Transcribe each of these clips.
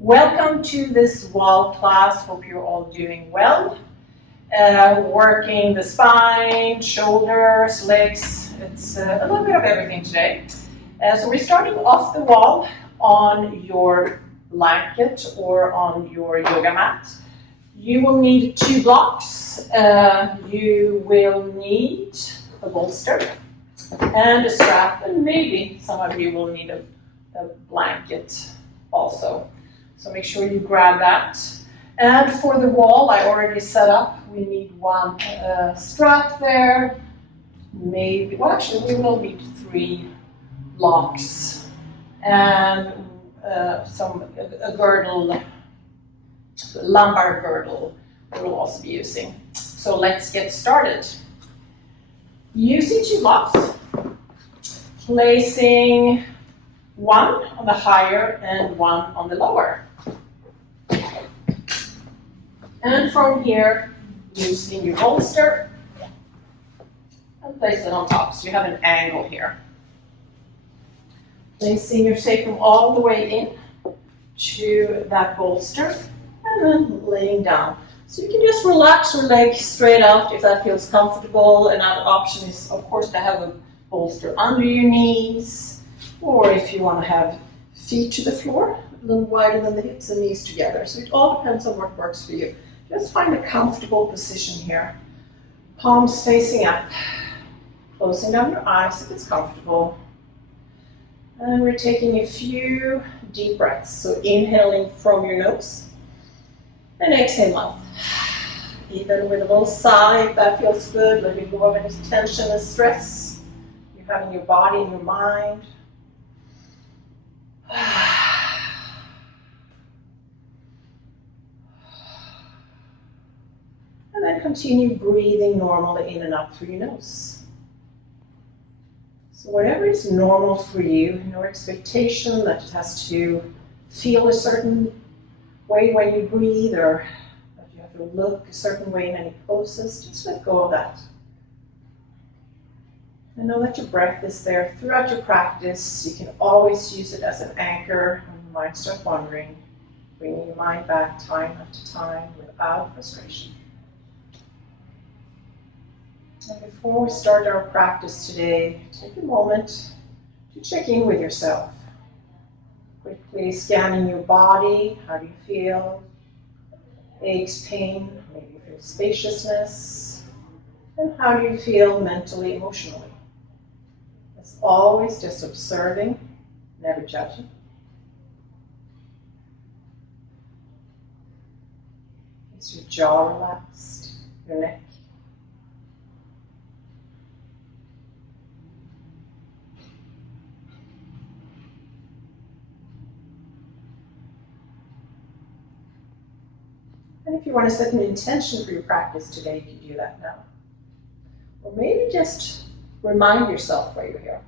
Welcome to this wall class. Hope you're all doing well. Working the spine, shoulders, legs. It's a little bit of everything today. So we're starting off the wall on your blanket or on your yoga mat. You will need 2 blocks. You will need a bolster and a strap, and maybe some of you will need a blanket also. So make sure you grab that. And for the wall, I already set up. We need 1 strap there. Maybe, well, actually, we will need 3 blocks and a girdle, lumbar girdle. We'll also be using. So let's get started. Using 2 blocks, placing 1 on the higher and 1 on the lower. And from here, using your bolster, and place it on top, so you have an angle here. Placing your sacrum all the way in to that bolster, and then laying down. So you can just relax your leg straight out if that feels comfortable. Another option is, of course, to have a bolster under your knees, or if you want to have feet to the floor, a little wider than the hips and knees together. So it all depends on what works for you. Just find a comfortable position here. Palms facing up. Closing down your eyes if it's comfortable. And we're taking a few deep breaths. So inhaling from your nose and exhale mouth. Even with a little sigh, if that feels good, letting go of any tension and stress you have in your body and your mind. And then continue breathing normally in and up through your nose. So whatever is normal for you, no expectation that it has to feel a certain way when you breathe or that you have to look a certain way in any poses, just let go of that. And know that your breath is there throughout your practice. You can always use it as an anchor when you might start wandering, bringing your mind back time after time without frustration. And before we start our practice today, take a moment to check in with yourself. Quickly scanning your body. How do you feel? Aches, pain, maybe you feel spaciousness. And how do you feel mentally, emotionally? As always, just observing, never judging. Is your jaw relaxed? Your neck? And if you want to set an intention for your practice today, you can do that now. Or maybe just remind yourself why you're here.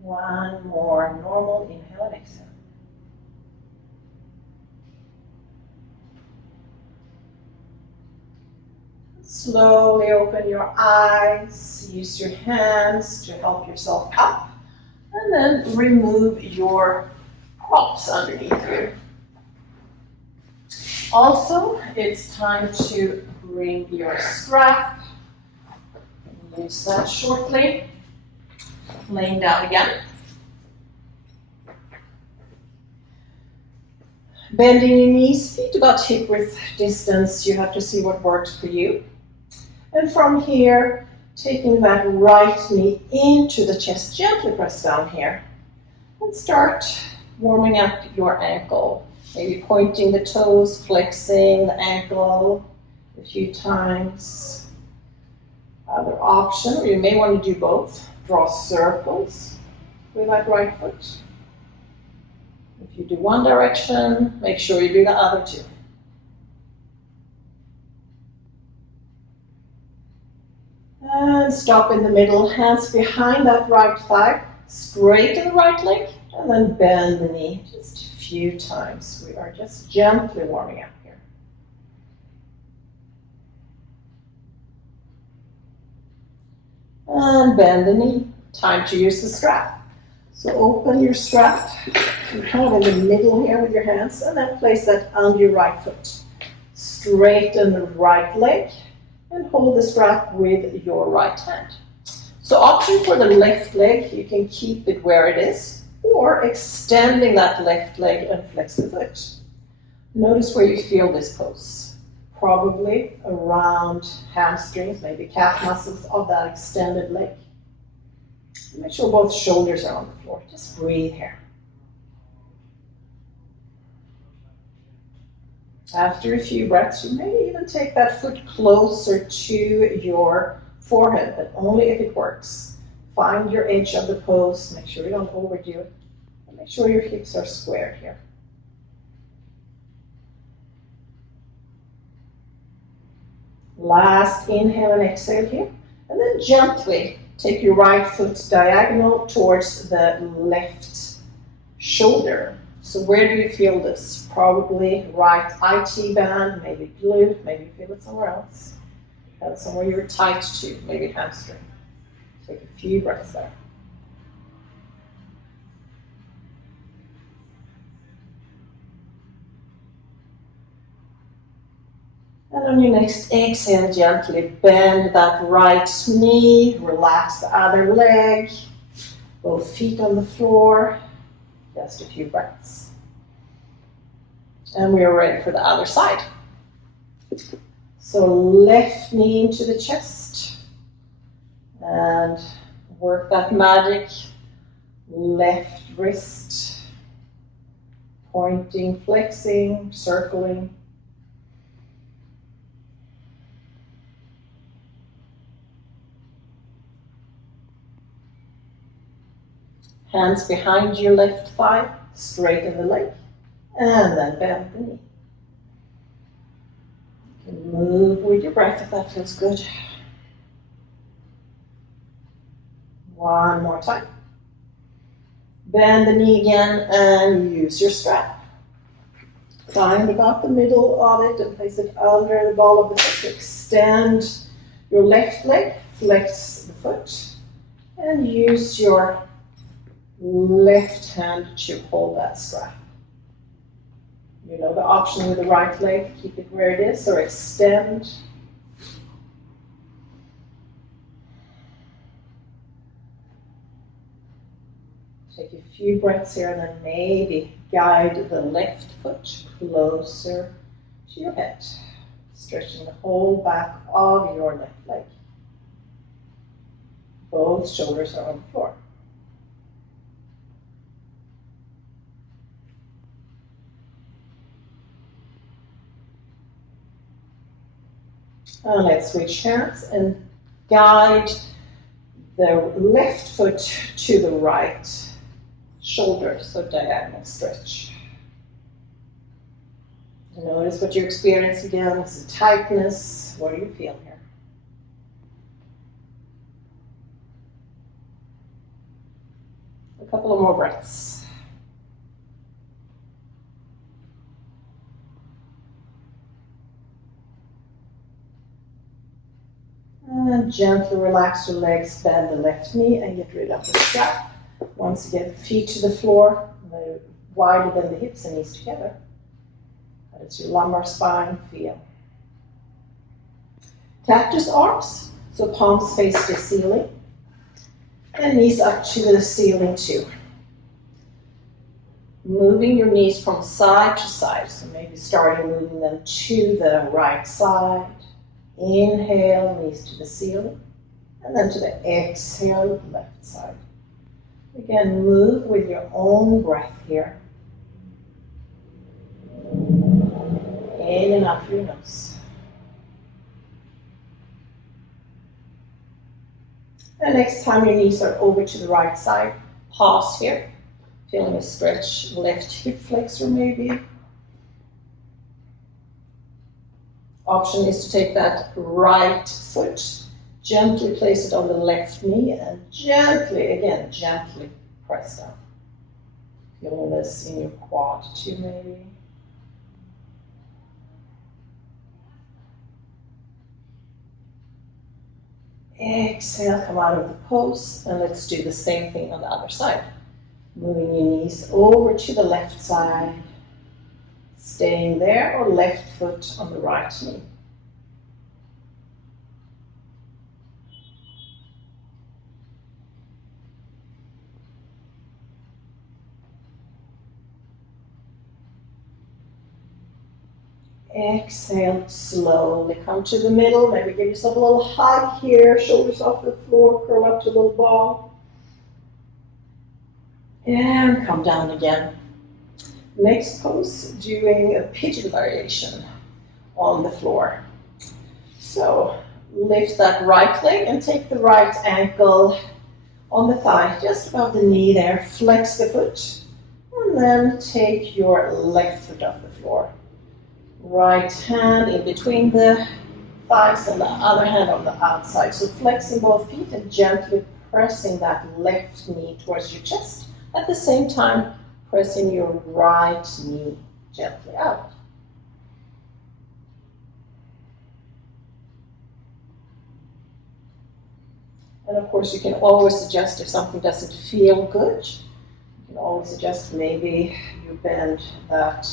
One more normal inhale and exhale. Slowly open your eyes, use your hands to help yourself up, and then remove your props underneath you. Also, it's time to bring your strap. Use that shortly. Laying down again. Bending your knees, feet about hip width distance. You have to see what works for you. And from here, taking that right knee into the chest, gently press down here. And start warming up your ankle. Maybe pointing the toes, flexing the ankle a few times. Other option, or you may want to do both. Draw circles with that right foot. If you do one direction, make sure you do the other two. And stop in the middle, hands behind that right thigh, straighten the right leg, and then bend the knee just a few times. We are just gently warming up here. And bend the knee. Time to use the strap. So open your strap. You're kind of in the middle here with your hands, and then place that on your right foot. Straighten the right leg and hold the strap with your right hand. So option for the left leg, you can keep it where it is, or extending that left leg and flex the foot. Notice where you feel this pose. Probably around hamstrings, maybe calf muscles of that extended leg. Make sure both shoulders are on the floor. Just breathe here. After a few breaths, you may even take that foot closer to your forehead, but only if it works. Find your edge of the pose. Make sure you don't overdo it. And make sure your hips are squared here. Last inhale and exhale here. And then gently take your right foot diagonal towards the left shoulder. So where do you feel this? Probably right IT band, maybe glute, maybe you feel it somewhere else. Somewhere you're tight to, maybe hamstring. Take a few breaths there. And on your next exhale, gently bend that right knee, relax the other leg, both feet on the floor, just a few breaths. And we are ready for the other side. So left knee into the chest, and work that magic left wrist, pointing, flexing, circling. Hands behind your left thigh, straighten the leg, and then bend the knee. You can move with your breath if that feels good. One more time. Bend the knee again and use your strap. Find about the middle of it and place it under the ball of the foot. Extend your left leg, flex the foot, and use your left hand to hold that strap. You know the option with the right leg, keep it where it is, or extend. Take a few breaths here and then maybe guide the left foot closer to your head, stretching the whole back of your left leg. Both shoulders are on the floor. Let's switch hands and guide the left foot to the right shoulder, so diagonal stretch. Notice what you experience again. Is it tightness? What do you feel here? A couple of more breaths. And gently relax your legs, bend the left knee and get rid of the strap. Once again, feet to the floor, wider than the hips and knees together. That's your lumbar spine feel. Cactus arms, so palms face the ceiling and knees up to the ceiling too. Moving your knees from side to side, so maybe starting moving them to the right side. Inhale, knees to the ceiling, and then to the exhale, left side. Again, move with your own breath here. In and out through your nose. And next time your knees are over to the right side, pause here. Feeling a stretch, left hip flexor maybe. Option is to take that right foot, gently place it on the left knee and gently, again, gently press down. Feeling this in your quad too maybe. Exhale, come out of the pose, and let's do the same thing on the other side. Moving your knees over to the left side, staying there, or left foot on the right knee. Exhale, slowly come to the middle. Maybe give yourself a little hug here, shoulders off the floor, curl up to a little ball. And come down again. Next pose, doing a pigeon variation on the floor. So lift that right leg and take the right ankle on the thigh, just above the knee there. Flex the foot, and then take your left foot off the floor. Right hand in between the thighs and the other hand on the outside. So flexing both feet and gently pressing that left knee towards your chest. At the same time, pressing your right knee gently out. And of course, you can always adjust if something doesn't feel good. You can always adjust, maybe you bend that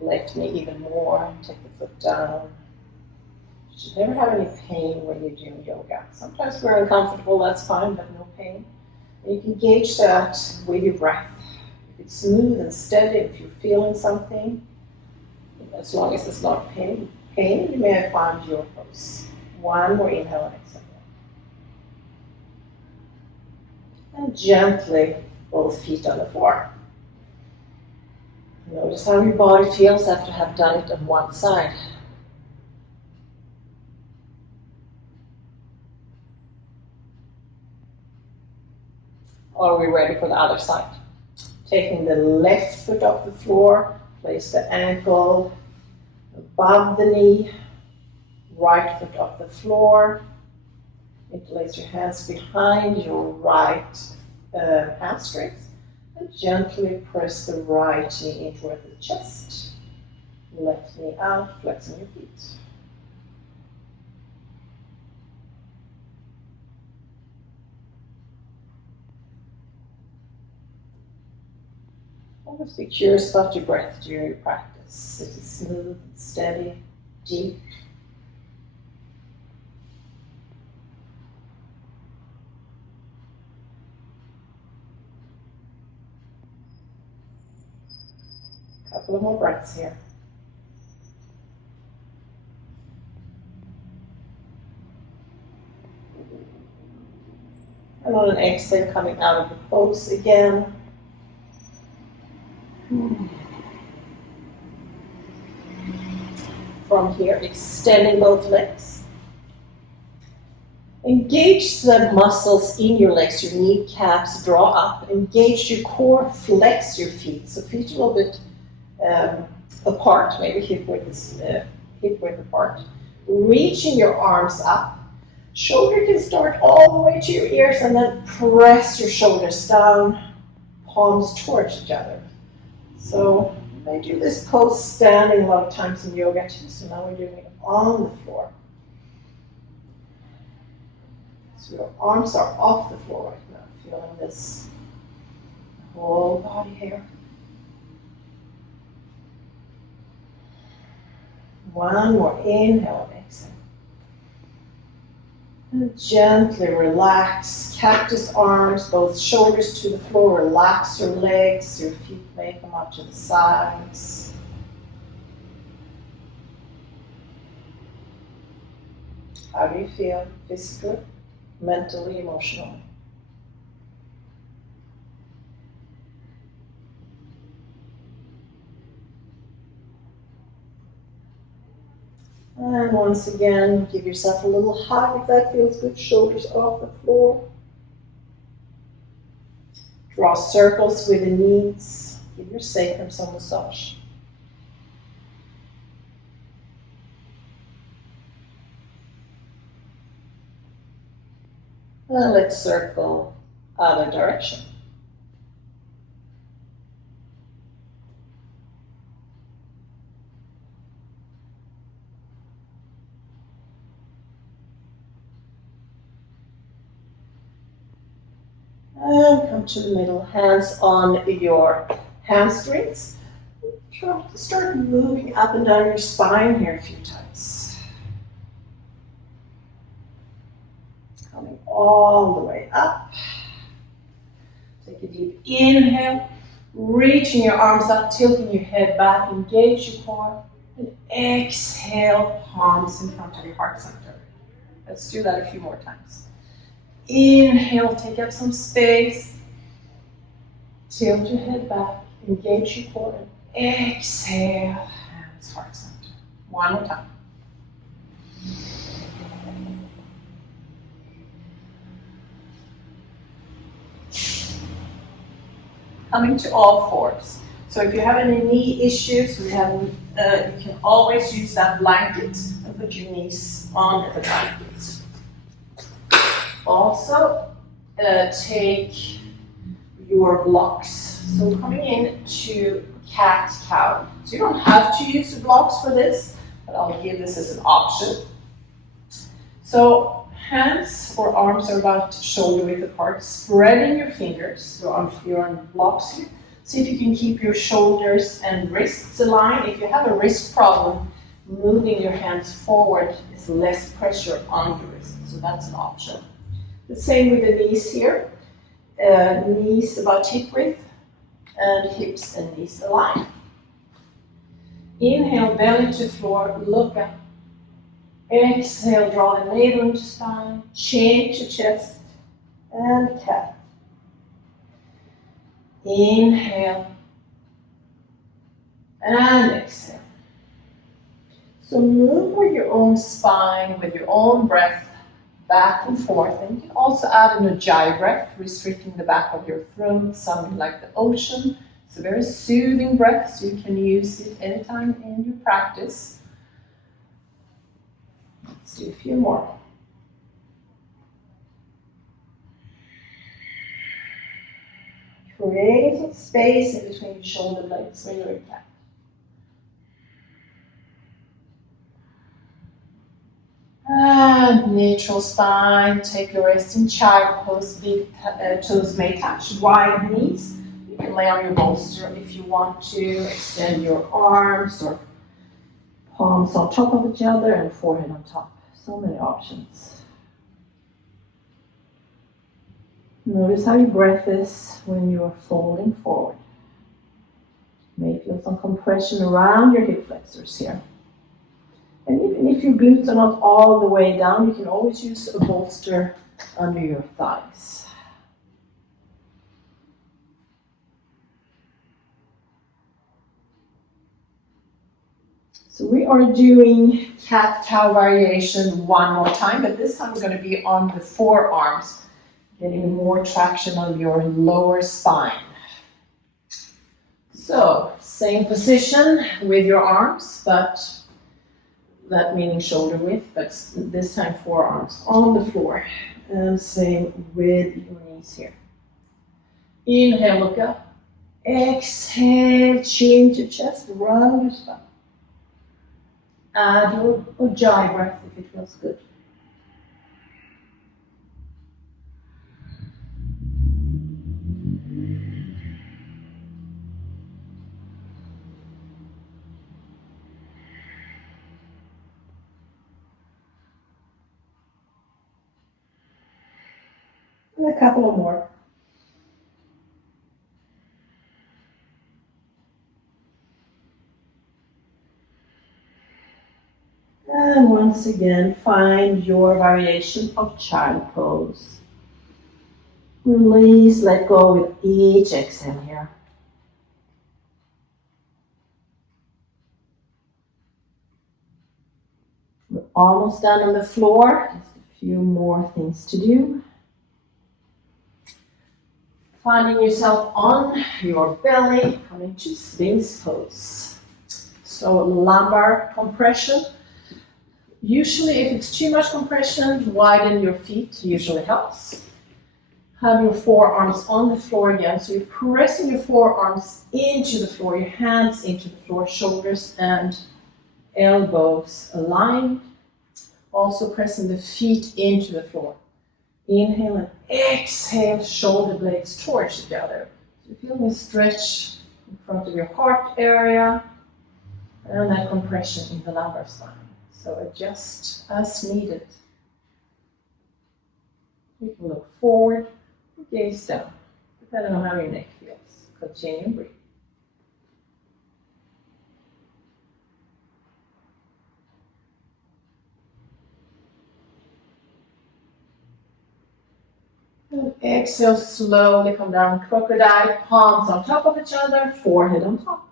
left knee even more, take the foot down. You should never have any pain when you're doing yoga. Sometimes we're uncomfortable, that's fine, but no pain. And you can gauge that with your breath. If it's smooth and steady, if you're feeling something, as long as it's not pain, you may find your pose. One more inhale and exhale. And gently, both feet on the floor. Notice how your body feels after having done it on one side. Are we ready for the other side? Taking the left foot off the floor, place the ankle above the knee, right foot off the floor. Place your hands behind your right hamstrings and gently press the right knee in toward the chest. Left knee out, flexing your feet. Always be curious about your breath during your practice. Is it smooth, steady, deep? Couple of more breaths here. And on an exhale, coming out of the pose again. From here, extending both legs. Engage the muscles in your legs, your kneecaps, draw up. Engage your core, flex your feet. So feet a little bit apart, maybe hip width apart. Reaching your arms up. Shoulder can start all the way to your ears and then press your shoulders down, palms towards each other. So I do this pose standing a lot of times in yoga too, so now we're doing it on the floor. So your arms are off the floor right now, feeling this whole body here. One more inhale and exhale. And gently relax, cactus arms, both shoulders to the floor. Relax your legs, your feet may come up to the sides. How do you feel physically, mentally, emotionally? And once again, give yourself a little hug if that feels good. Shoulders off the floor. Draw circles with the knees. Give your sacrum some massage. And let's circle other direction. come to the middle, hands on your hamstrings. Start moving up and down your spine here a few times. Coming all the way up. Take a deep inhale, reaching your arms up, tilting your head back, engage your core, and exhale, palms in front of your heart center. Let's do that a few more times. Inhale, take up some space, tilt your head back, engage your core, and exhale, hands heart center. One more time. Coming to all fours. So if you have any knee issues, you can always use that blanket and put your knees on the blanket. Also, take your blocks. So coming in to cat-cow. So you don't have to use the blocks for this, but I'll give this as an option. So hands or arms are about shoulder width apart, spreading your fingers. You're on blocks here. See if you can keep your shoulders and wrists aligned. If you have a wrist problem, moving your hands forward is less pressure on your wrist, so that's an option. The same with the knees here. Knees about hip width, and hips and knees aligned. Inhale, belly to floor, look up. Exhale, draw the navel into spine, change your chest, and cat. Inhale, and exhale. So move with your own spine, with your own breath, back and forth. And you can also add an ujjayi breath, restricting the back of your throat, sounding like the ocean. It's a very soothing breath, so you can use it anytime in your practice. Let's do a few more. Create some space in between your shoulder blades when you're in cat. And neutral spine, take your rest in child pose, big toes may touch, wide knees. You can lay on your bolster if you want to, extend your arms or palms on top of each other and forehead on top. So many options. Notice how your breath is when you're folding forward. You may feel some compression around your hip flexors here. And even if your glutes are not all the way down, you can always use a bolster under your thighs. So we are doing cat-cow variation one more time, but this time we're going to be on the forearms, getting more traction on your lower spine. So, same position with your arms, but that meaning shoulder width, but this time forearms on the floor. And same with your knees here. Inhale, look up. Exhale, chin to chest, round your spine. Add your ujjayi breath if it feels good. And a couple of more. And once again, find your variation of child pose. Release, let go with each exhale here. We're almost done on the floor. Just a few more things to do. Finding yourself on your belly, coming to Sphinx pose. So lumbar compression. Usually if it's too much compression, widen your feet, usually helps. Have your forearms on the floor again. So you're pressing your forearms into the floor, your hands into the floor, shoulders and elbows aligned. Also pressing the feet into the floor. Inhale and exhale, shoulder blades towards each other. So feel the stretch in front of your heart area and that compression in the lumbar spine. So adjust as needed. You can look forward or gaze down, depending on how your neck feels. Continue and breathe. And exhale, slowly come down, crocodile, palms on top of each other, forehead on top.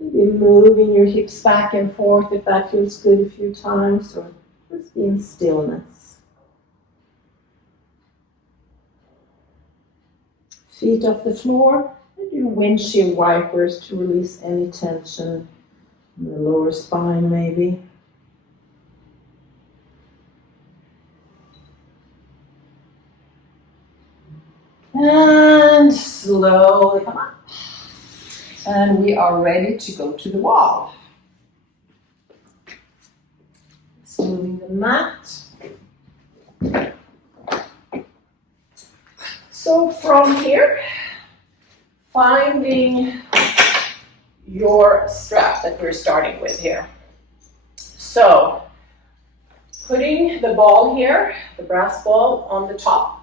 Maybe moving your hips back and forth if that feels good a few times, or just be in stillness. Feet off the floor, and do windshield wipers to release any tension in the lower spine maybe. And slowly come up. And we are ready to go to the wall. Just moving the mat. So from here, finding your strap that we're starting with here. So putting the ball here, the brass ball on the top,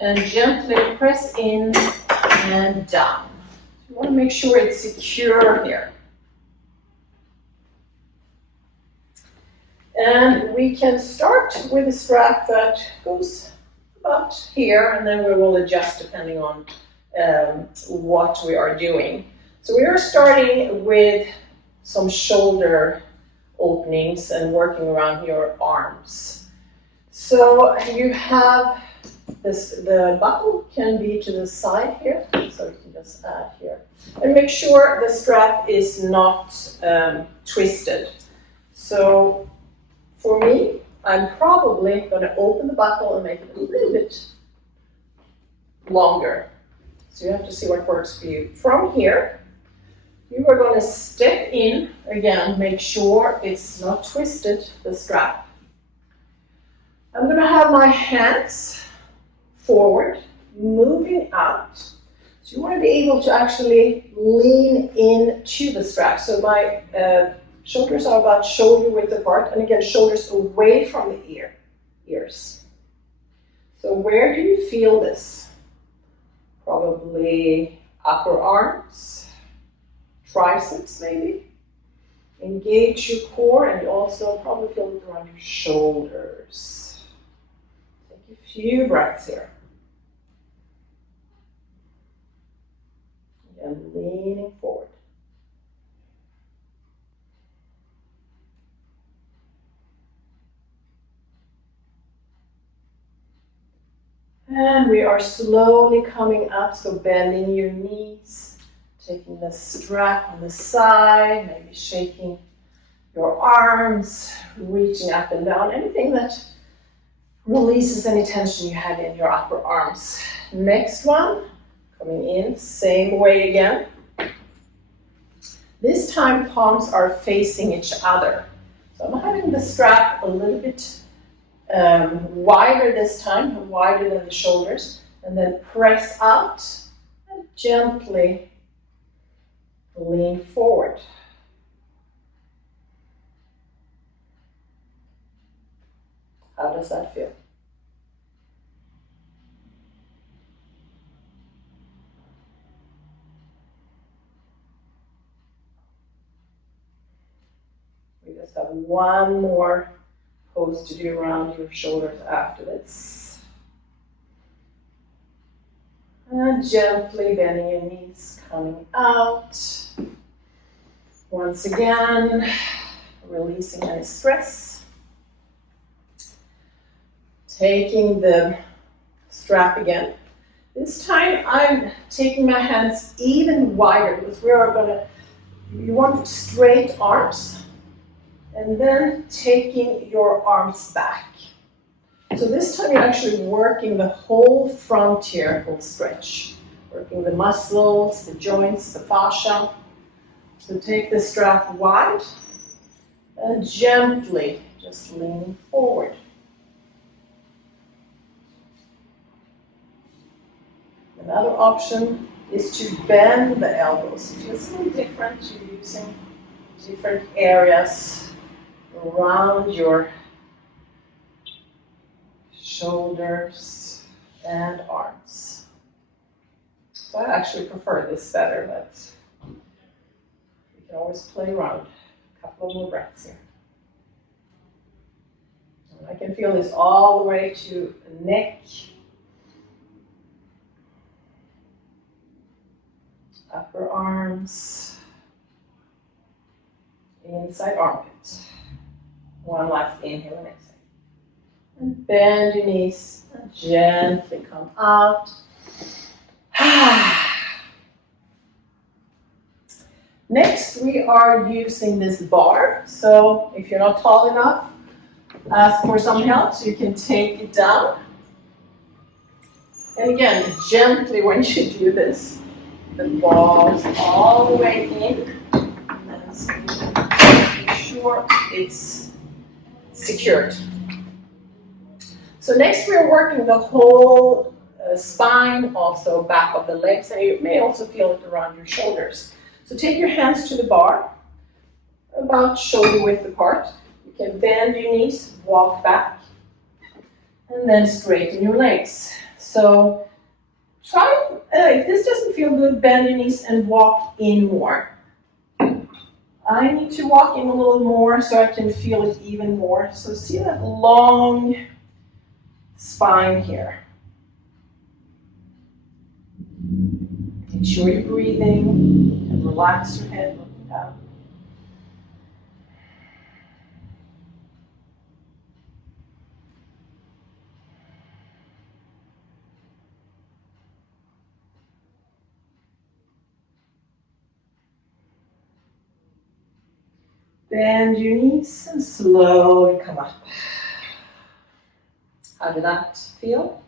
and gently press in and down. You want to make sure it's secure here. And we can start with a strap that goes about here, and then we will adjust depending on what we are doing. So we are starting with some shoulder openings and working around your arms. So you have the buckle can be to the side here, so you can just add here. And make sure the strap is not twisted. So for me, I'm probably going to open the buckle and make it a little bit longer. So you have to see what works for you. From here, you are going to step in, again, make sure it's not twisted, the strap. I'm going to have my hands forward, moving out. So you want to be able to actually lean into the strap. So my shoulders are about shoulder width apart, and again, shoulders away from the ears. So where do you feel this? Probably upper arms, triceps maybe. Engage your core, and you also probably feel it around your shoulders. Take a few breaths here. And leaning forward. And we are slowly coming up, so bending your knees, taking the strap on the side, maybe shaking your arms, reaching up and down, anything that releases any tension you have in your upper arms. Next one. Coming in, same way again. This time palms are facing each other. So I'm having the strap a little bit wider this time, wider than the shoulders, and then press out and gently lean forward. How does that feel? We just have one more pose to do around your shoulders after this. And gently bending your knees, coming out. Once again, releasing any stress. Taking the strap again. This time I'm taking my hands even wider because you want straight arms. And then taking your arms back. So this time you're actually working the whole front here, whole stretch. Working the muscles, the joints, the fascia. So take the strap wide And gently just lean forward. Another option is to bend the elbows. It feels a little different. You're using different areas around your shoulders and arms. So I actually prefer this better, but you can always play around. A couple more breaths here. And I can feel this all the way to the neck, upper arms, inside armpit. One last inhale and exhale. And bend your knees and gently come out. Next, we are using this bar. So if you're not tall enough, ask for some help so you can take it down. And again, gently when you do this, the ball's all the way in. And then make sure it's secured. So next we're working the whole spine, also back of the legs, and you may also feel it around your shoulders. So take your hands to the bar, about shoulder width apart. You can bend your knees, walk back, and then straighten your legs. So try, if this doesn't feel good, bend your knees and walk in more. I need to walk in a little more so I can feel it even more. So see that long spine here. Make sure you're breathing and relax your head looking down. Bend your knees and slowly come up. How did that feel?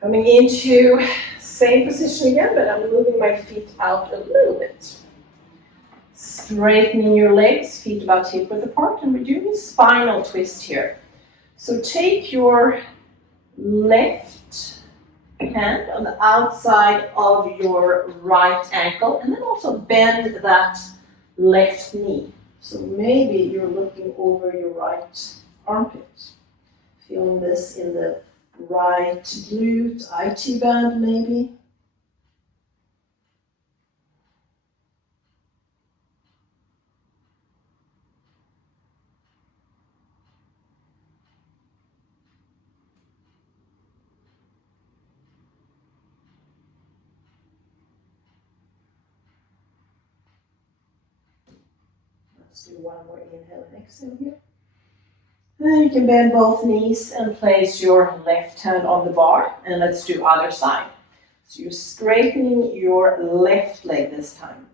Coming into same position again, but I'm moving my feet out a little bit. Straightening your legs, feet about hip width apart, and we're doing a spinal twist here. So take your left hand on the outside of your right ankle, and then also bend that left knee. So maybe you're looking over your right armpit. Feeling this in the right glute, IT band maybe. Let's do one more inhale and exhale here. Then you can bend both knees and place your left hand on the bar, and let's do other side. So you're straightening your left leg this time.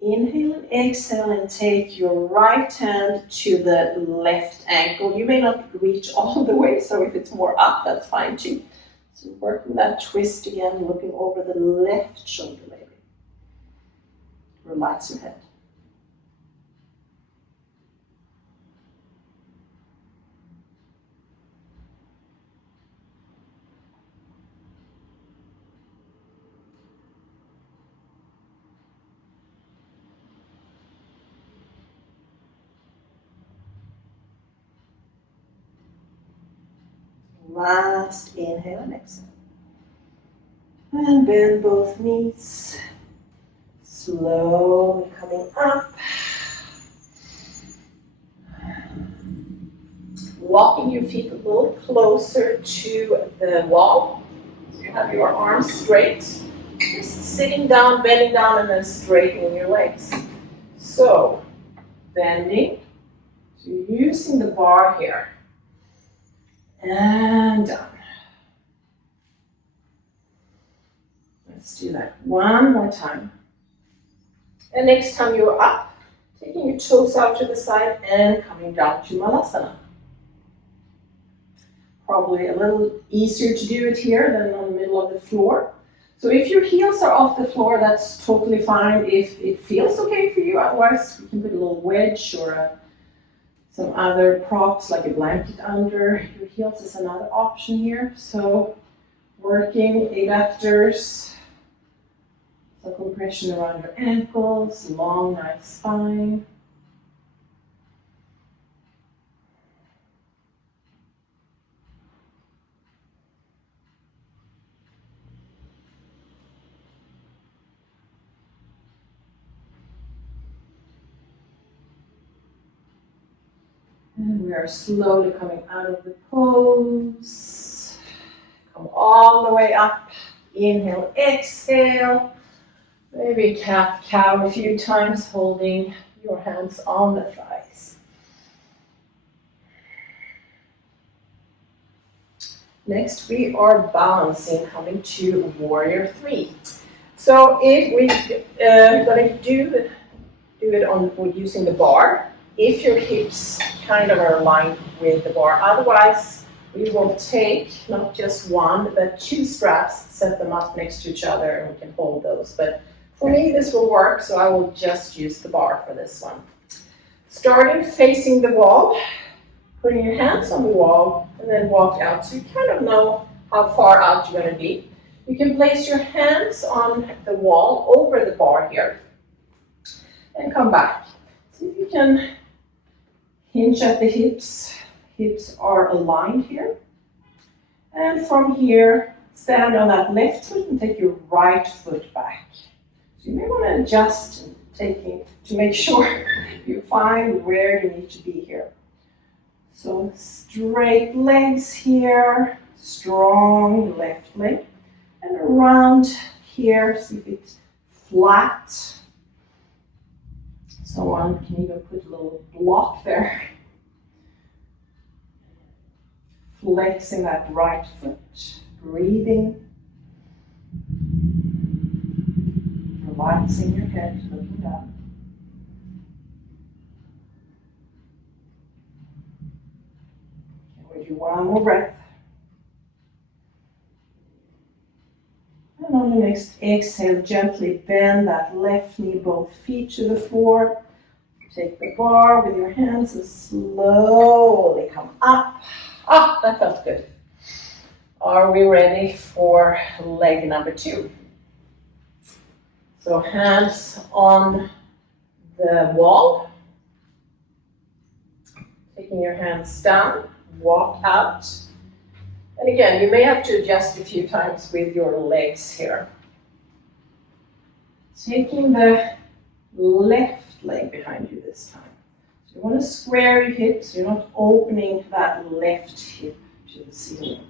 Inhale and exhale and take your right hand to the left ankle. You may not reach all the way, so if it's more up, that's fine too. So working that twist again, looking over the left shoulder maybe. Relax your head. Last inhale and exhale. And bend both knees. Slowly coming up. Walking your feet a little closer to the wall. So you have your arms straight. Just sitting down, bending down, and then straightening your legs. So, bending. So you're using the bar here. And down. Let's do that one more time. And next time you're up, taking your toes out to the side and coming down to Malasana. Probably a little easier to do it here than on the middle of the floor. So if your heels are off the floor, that's totally fine if it feels okay for you. Otherwise, you can put a little wedge or some other props like a blanket under your heels is another option here. So working adductors, some compression around your ankles, long, nice spine. And we are slowly coming out of the pose. Come all the way up. Inhale, exhale. Maybe cat-cow a few times, holding your hands on the thighs. Next, we are balancing, coming to warrior three. So if we're going to do it on using the bar, if your hips kind of are aligned with the bar. Otherwise, we will take not just one, but two straps, set them up next to each other, and we can hold those. But for me, this will work, so I will just use the bar for this one. Starting facing the wall, putting your hands on the wall, and then walk out. So you kind of know how far out you're going to be. You can place your hands on the wall over the bar here, and come back. See if you can hinge at the hips. Hips are aligned here. And from here, stand on that left foot and take your right foot back. So you may want to adjust, to make sure you find where you need to be here. So straight legs here, strong left leg, and around here, see if it's flat. Someone can even put a little block there. Flexing that right foot, breathing, relaxing your head, looking down. And we do one more breath. And on the next exhale, gently bend that left knee, both feet to the floor. Take the bar with your hands and slowly come up. Ah, that felt good. Are we ready for leg number two? So hands on the wall. Taking your hands down, walk out. And again, you may have to adjust a few times with your legs here. Taking the left leg behind you this time. So you want to square your hips. You're not opening that left hip to the ceiling.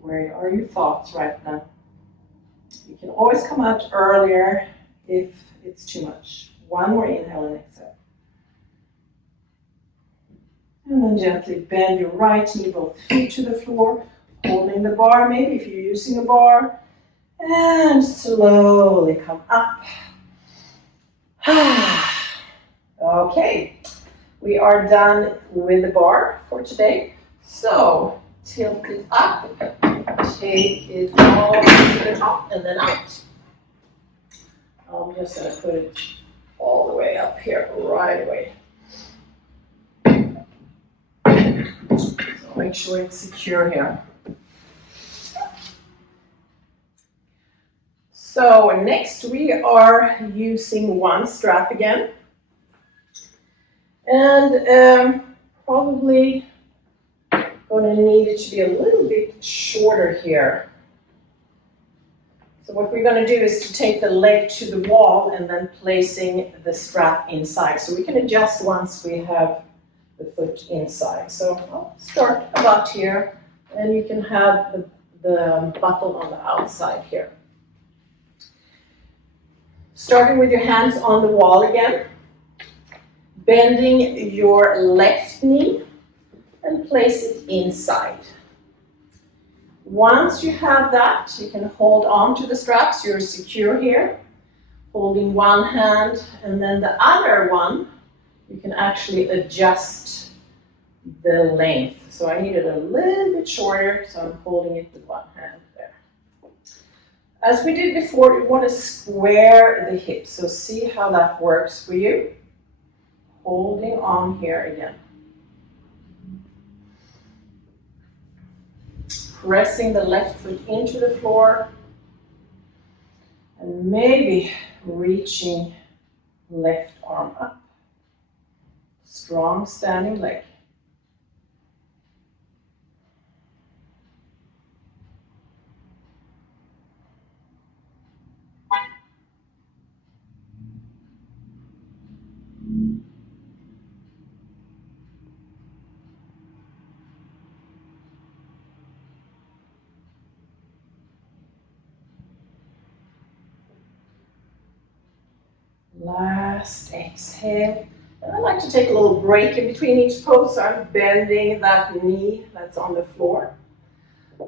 Where are your thoughts right now? You can always come out earlier if it's too much. One more inhale and exhale. And then gently bend your right knee, both feet to the floor, holding the bar, maybe if you're using a bar. And slowly come up. Okay, we are done with the bar for today. So tilt it up, take it all to the top and then out. I'm just going to put it all the way up here right away. So make sure it's secure here. So next we are using one strap again. And probably going to need it to be a little bit shorter here. So what we're going to do is to take the leg to the wall and then placing the strap inside. So we can adjust once we have the foot inside. So I'll start about here, and you can have the buckle on the outside here. Starting with your hands on the wall again, bending your left knee, and place it inside. Once you have that, you can hold on to the straps. You're secure here, holding one hand, and then the other one, you can actually adjust the length. So I need it a little bit shorter, so I'm holding it with one hand there. As we did before, you want to square the hips. So see how that works for you. Holding on here again. Pressing the left foot into the floor. And maybe reaching left arm up. Strong standing leg. Last exhale. And I like to take a little break in between each pose, so I'm bending that knee that's on the floor.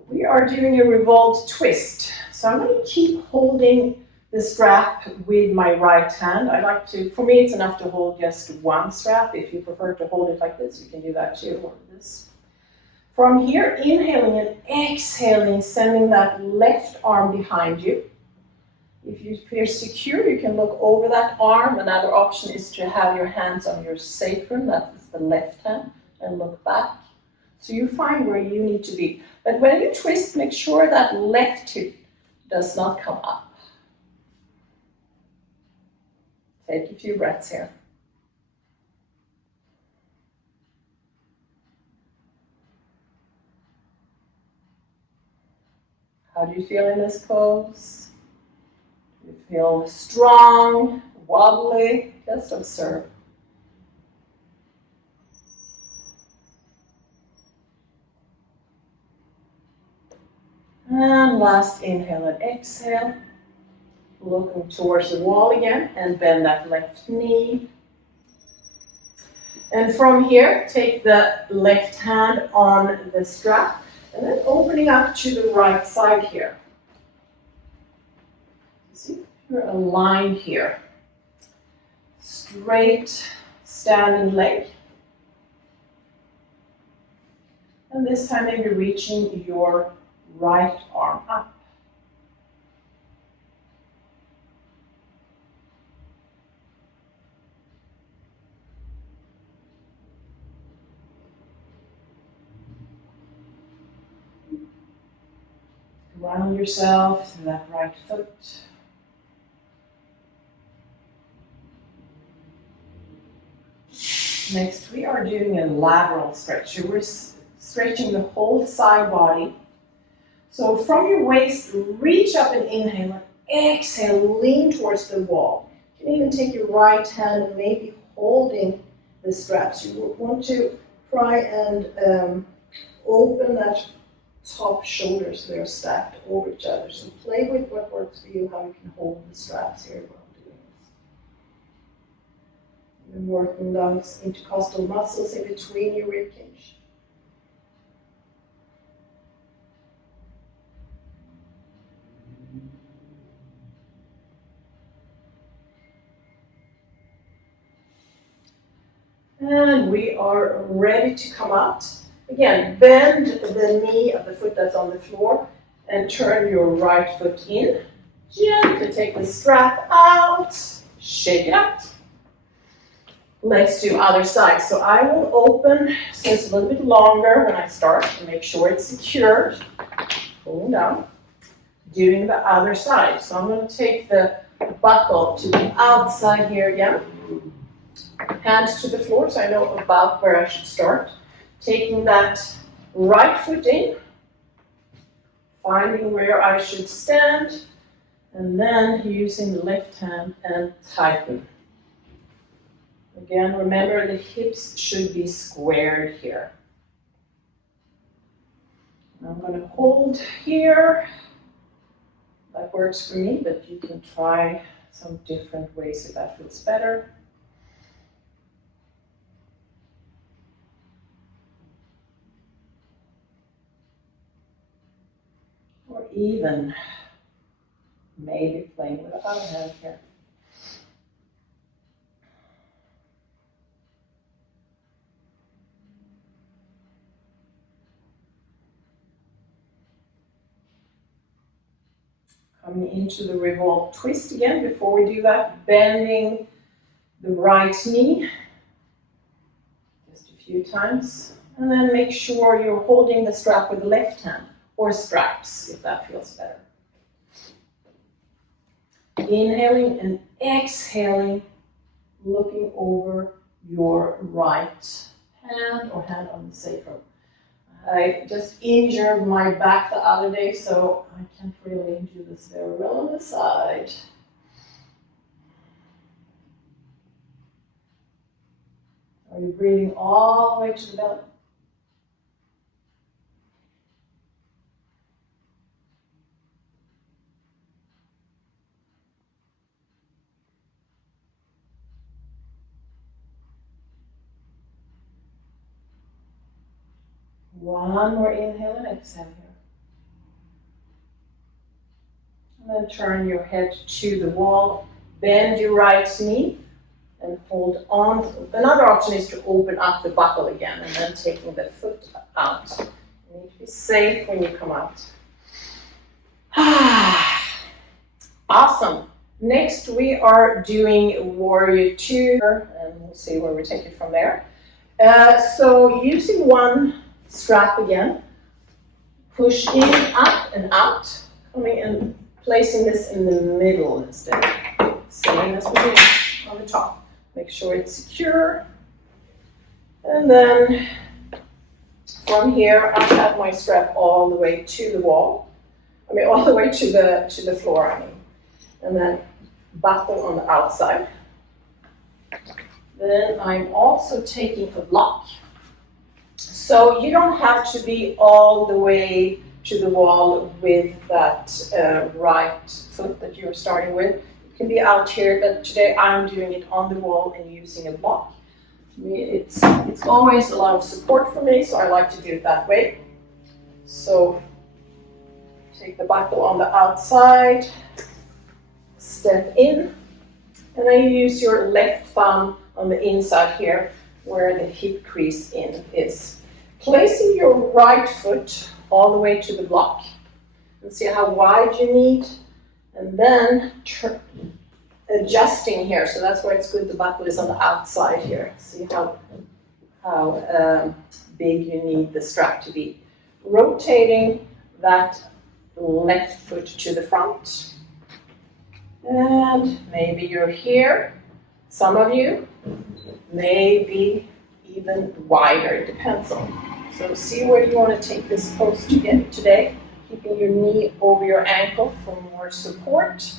We are doing a revolved twist. So I'm going to keep holding the strap with my right hand. I like to, for me it's enough to hold just one strap. If you prefer to hold it like this, you can do that too, or this. From here, inhaling and exhaling, sending that left arm behind you. If you feel secure, you can look over that arm. Another option is to have your hands on your sacrum, that is the left hand, and look back. So you find where you need to be. But when you twist, make sure that left hip does not come up. Take a few breaths here. How do you feel in this pose? Do you feel strong, wobbly? Just observe. And last inhale and exhale. Looking towards the wall again and bend that left knee. And from here, take the left hand on the strap and then opening up to the right side here. See, you're aligned here. Straight standing leg. And this time maybe reaching your right arm up. Ground yourself to that right foot. Next, we are doing a lateral stretch. We're stretching the whole side body. So from your waist, reach up and inhale, and exhale, lean towards the wall. You can even take your right hand and maybe holding the straps. You want to try and open that top shoulder so they're stacked over each other. So play with what works for you, how you can hold the straps here while doing this. And working those intercostal muscles in between your rib cage. And we are ready to come out. Again, bend the knee of the foot that's on the floor and turn your right foot in. Gently take the strap out, shake it out. Let's do other side. So I will open, so it's a little bit longer when I start to make sure it's secured. Pulling down. Doing the other side. So I'm going to take the buckle to the outside here again. Hands to the floor so I know about where I should start. Taking that right foot in, finding where I should stand, and then using the left hand and tighten. Again, remember the hips should be squared here. I'm going to hold here. That works for me, but you can try some different ways if that feels better. even maybe playing with the other hand here. Coming into the revolve twist again. Before we do that, bending the right knee just a few times. And then make sure you're holding the strap with the left hand, or straps if that feels better. Inhaling and exhaling, looking over your right hand or hand on the sacrum. I just injured my back the other day, so I can't really do this very well on the side. Are you breathing all the way to the belly? One more inhale and exhale here. And then turn your head to the wall, bend your right knee, and hold on. Another option is to open up the buckle again, and then taking the foot out. You need to be safe when you come out. Awesome. Next we are doing Warrior 2, and we'll see where we take it from there. So using one strap again, push in, up and out, coming and placing this in the middle instead. Same as we did on the top. Make sure it's secure. And then from here, I have my strap all the way to the wall. All the way to the floor, And then buckle on the outside. Then I'm also taking a block. So you don't have to be all the way to the wall with that right foot that you're starting with. It can be out here, but today I'm doing it on the wall and using a block. It's always a lot of support for me, so I like to do it that way. So take the buckle on the outside, step in, and then you use your left thumb on the inside here where the hip crease in is. Placing your right foot all the way to the block and see how wide you need, and then adjusting here. So that's why it's good the buckle is on the outside here. See how big you need the strap to be. Rotating that left foot to the front. And maybe you're here. Some of you, maybe even wider, it depends on. So see where you want to take this pose today. Keeping your knee over your ankle for more support.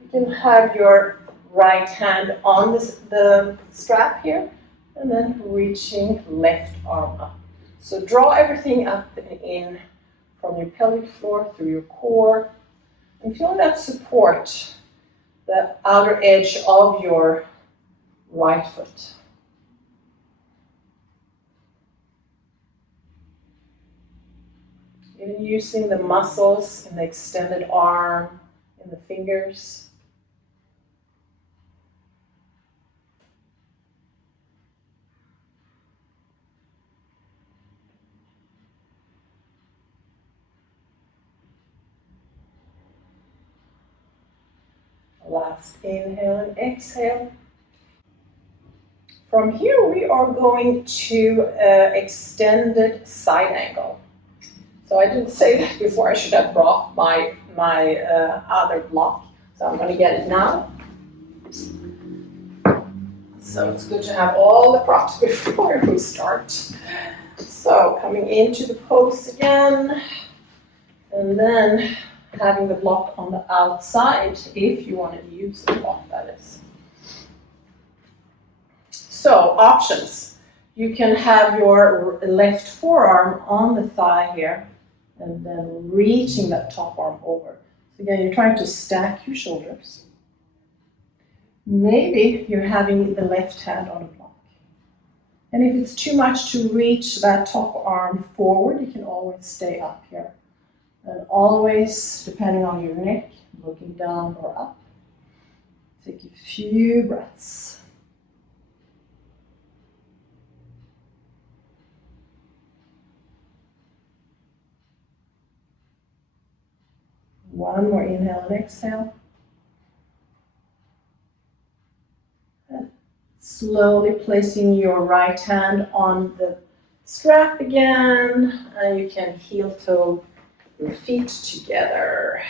You can have your right hand on the strap here, and then reaching left arm up. So draw everything up and in from your pelvic floor through your core, and feel that support, the outer edge of your right foot. Even using the muscles in the extended arm, in the fingers. Last inhale and exhale. From here we are going to extended side angle. So I didn't say that before, I should have brought my other block. So I'm going to get it now. So it's good to have all the props before we start. So coming into the pose again, and then having the block on the outside, if you want to use the block, that is. So options. You can have your left forearm on the thigh here, and then reaching that top arm over. So again, you're trying to stack your shoulders. Maybe you're having the left hand on a block. And if it's too much to reach that top arm forward, you can always stay up here And always, depending on your neck, looking down or up. Take a few breaths. One more inhale and exhale. And slowly placing your right hand on the strap again, and you can heel toe your feet together.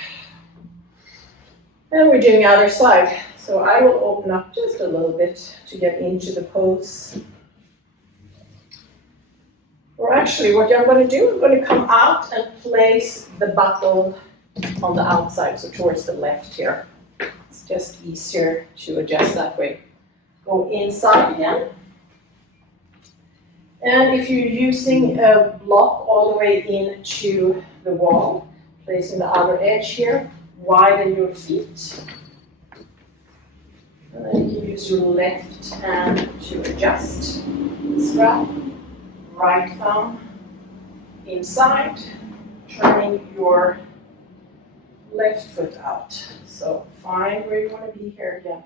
And we're doing the other side. So I will open up just a little bit to get into the pose. Or actually, what I'm going to do, I'm going to come out and place the buckle on the outside, so towards the left here. It's just easier to adjust that way. Go inside again. And if you're using a block all the way into the wall, placing the outer edge here, widen your feet. And then you can use your left hand to adjust the strap. Right thumb inside, turning your left foot out. So find where you want to be here again.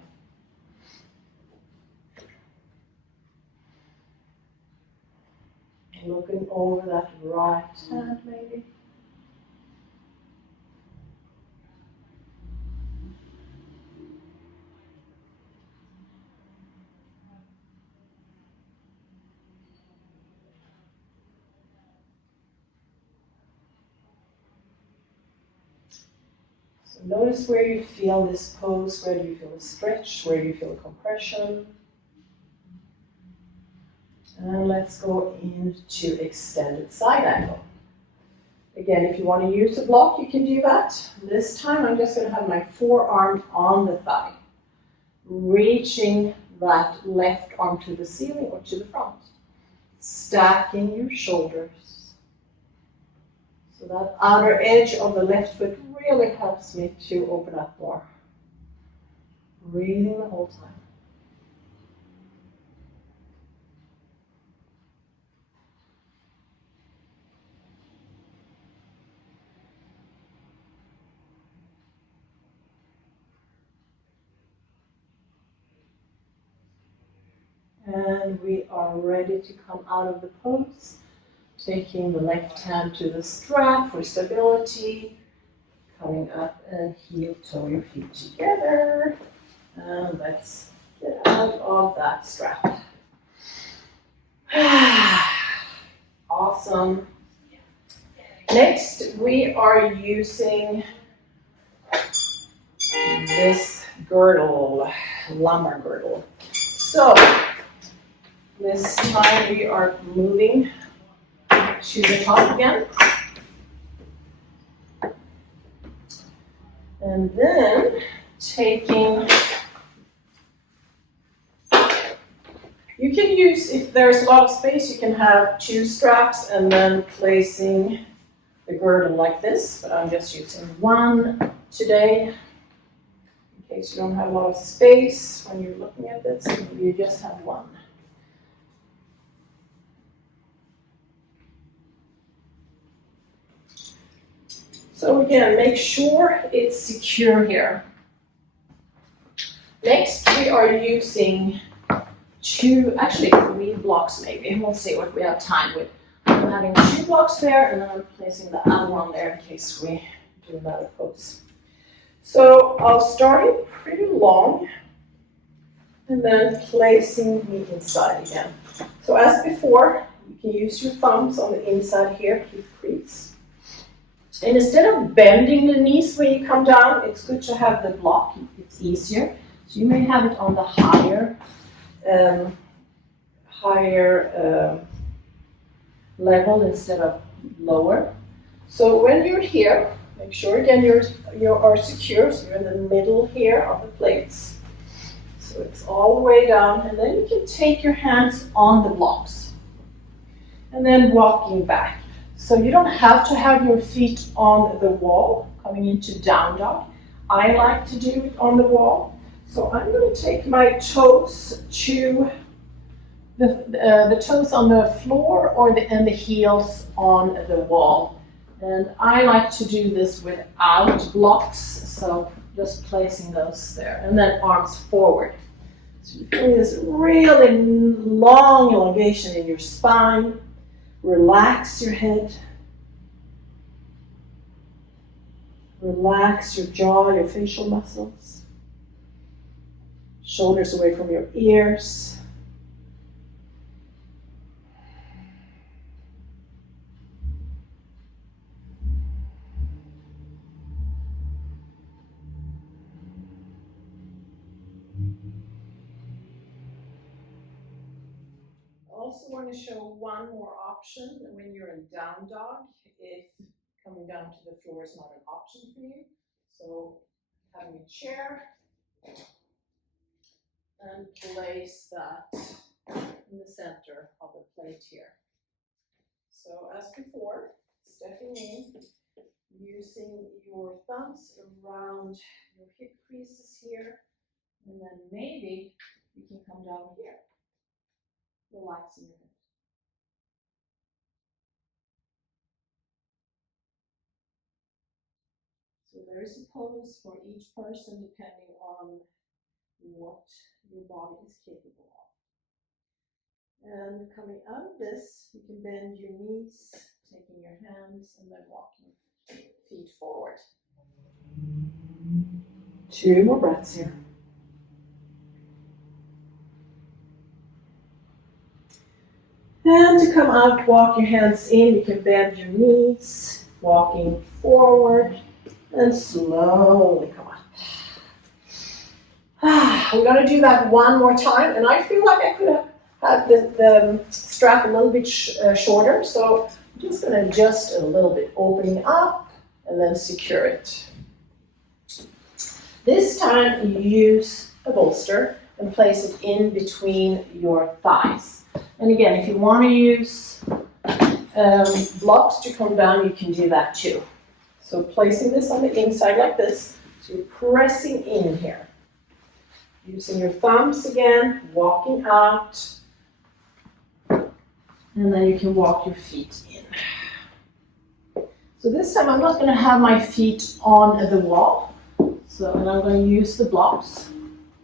Looking over that right hand maybe. So notice where you feel this pose, where do you feel a stretch, where do you feel a compression. And let's go into extended side angle. Again, if you want to use a block, you can do that. This time I'm just going to have my forearm on the thigh, reaching that left arm to the ceiling or to the front, stacking your shoulders. So that outer edge of the left foot really helps me to open up more. Breathing the whole time. And we are ready to come out of the pose. Taking the left hand to the strap for stability. Coming up and heel toe your feet together. And let's get out of that strap. Awesome. Next, we are using this girdle, lumbar girdle. So, this time we are moving to the top again. And then taking, you can use, if there's a lot of space, you can have two straps and then placing the girdle like this, but I'm just using one today in case you don't have a lot of space when you're looking at this, you just have one. So again, make sure it's secure here. Next, we are using three blocks maybe. We'll see what we have time with. I'm having 2 blocks there, and then I'm placing the other one there in case we do another pose. So I'll start it pretty long, and then placing the inside again. So as before, you can use your thumbs on the inside here, keep crease. And instead of bending the knees when you come down, it's good to have the block. It's easier. So you may have it on the higher level instead of lower. So when you're here, make sure again you are secure. So you're in the middle here of the plates. So it's all the way down, and then you can take your hands on the blocks, and then walking back. So you don't have to have your feet on the wall coming into down dog. I like to do it on the wall. So I'm going to take my toes to the toes on the floor and the heels on the wall. And I like to do this without blocks, so just placing those there. And then arms forward. So you're feeling this really long elongation in your spine. Relax your head. Relax your jaw, your facial muscles. Shoulders away from your ears. I also want to show one more option when you're in down dog, if coming down to the floor is not an option for you. So having a chair and place that in the center of the plate here. So as before, stepping in, using your thumbs around your hip creases here, and then maybe you can come down here, relaxing your head. So there is a pose for each person depending on what your body is capable of. And coming out of this, you can bend your knees, taking your hands, and then walking feet forward. 2 more breaths here. And to come out, walk your hands in. You can bend your knees, walking forward, and slowly come out. We're going to do that one more time, and I feel like I could have had the strap a little bit shorter, so I'm just going to adjust a little bit, opening up, and then secure it. This time, you use a bolster and place it in between your thighs. And again, if you want to use blocks to come down, you can do that too. So placing this on the inside like this, so you're pressing in here. Using your thumbs again, walking out, and then you can walk your feet in. So this time I'm not going to have my feet on the wall, and I'm going to use the blocks.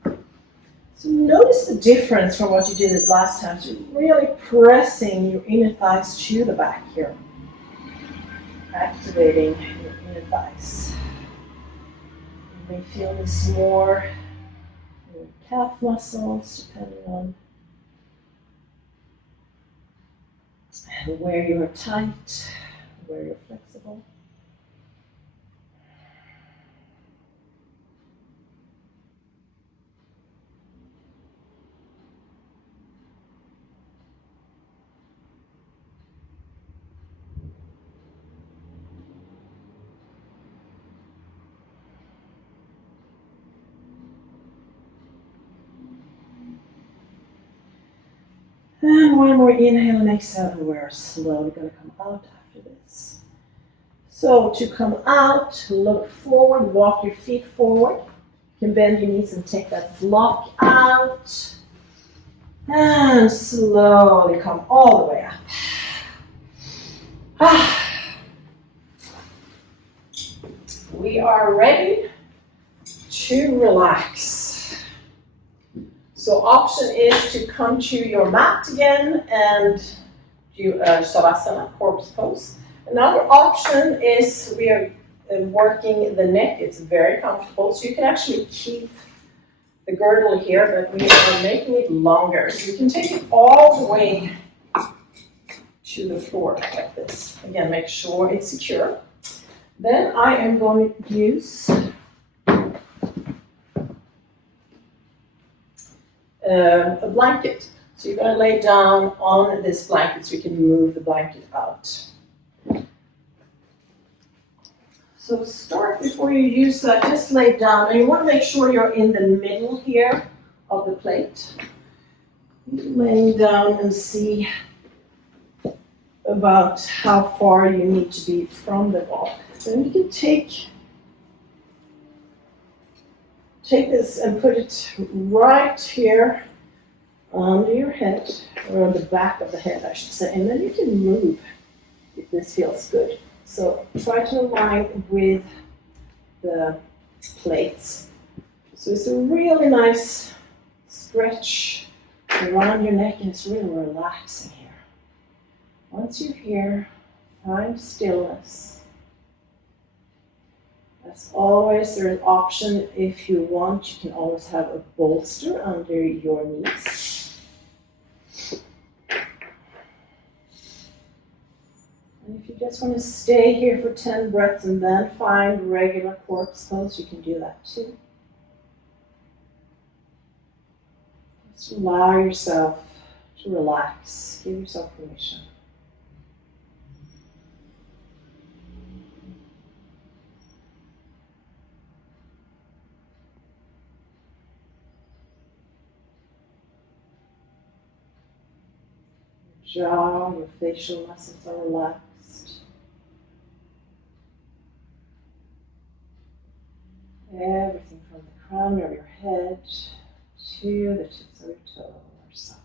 So notice the difference from what you did this last time. So you're really pressing your inner thighs to the back here. Activating your inner thighs. You may feel this more in your calf muscles, depending on where you're tight, where you're flexible. And one more inhale and exhale, and we're slowly going to come out after this. So to come out, look forward, walk your feet forward. You can bend your knees and take that block out. And slowly come all the way up. We are ready to relax. So option is to come to your mat again and do Shavasana, corpse pose. Another option is we are working the neck. It's very comfortable, so you can actually keep the girdle here, but we are making it longer. So you can take it all the way to the floor like this. Again, make sure it's secure. Then I am going to use a blanket. So you're going to lay down on this blanket so you can move the blanket out. So start before you use that, just lay down. And you want to make sure you're in the middle here of the plate. Laying down and see about how far you need to be from the wall. Then you can take this and put it right here under your head, or on the back of the head, I should say, and then you can move if this feels good. So try to align with the plates. So it's a really nice stretch around your neck, and it's really relaxing here. Once you're here, find stillness. As always, there's an option if you want. You can always have a bolster under your knees. And if you just want to stay here for 10 breaths and then find regular corpse pose, you can do that too. Just allow yourself to relax. Give yourself permission. Your jaw, your facial muscles are relaxed. Everything from the crown of your head to the tips of your toes are soft.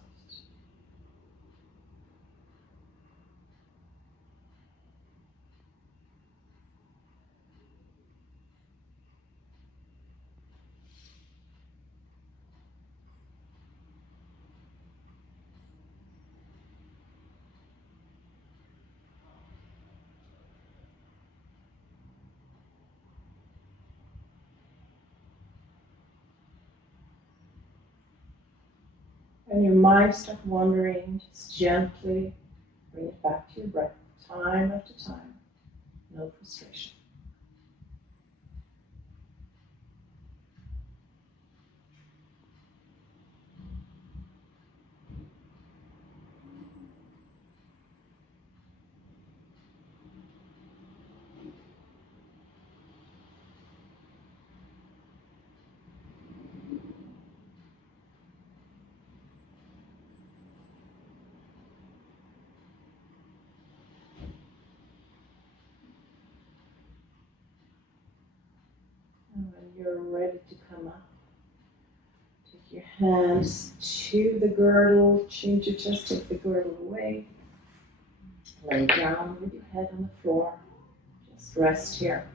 When your mind starts wandering, just gently bring it back to your breath, time after time. No frustration. And when you're ready to come up, take your hands to the girdle, change your chest, take the girdle away. Lay down with your head on the floor. Just rest here.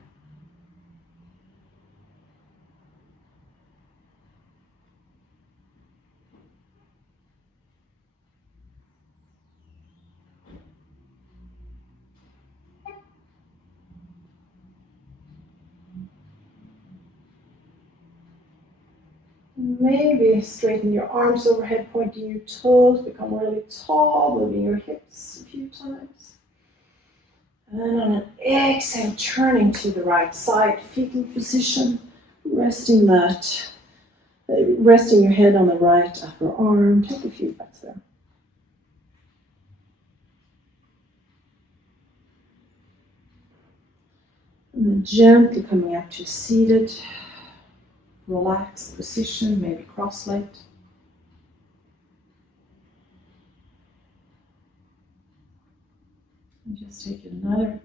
Maybe straighten your arms overhead, pointing your toes, become really tall, moving your hips a few times. And on an exhale, turning to the right side, fetal position, resting your head on the right upper arm. Take a few breaths there. And then gently coming up to seated, relaxed position, maybe cross-legged. And just take another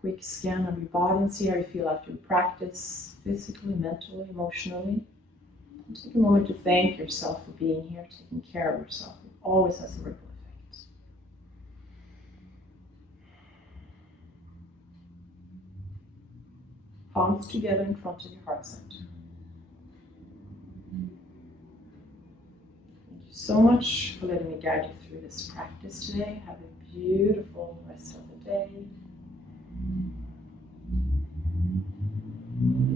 quick scan of your body and see how you feel after you practice, physically, mentally, emotionally. And take a moment to thank yourself for being here, taking care of yourself. It always has a ripple effect. Palms together in front of your heart center. Thank you so much for letting me guide you through this practice today. Have a beautiful rest of the day.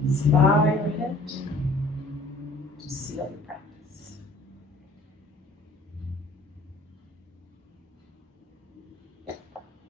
Let's bow your head to seal your practice.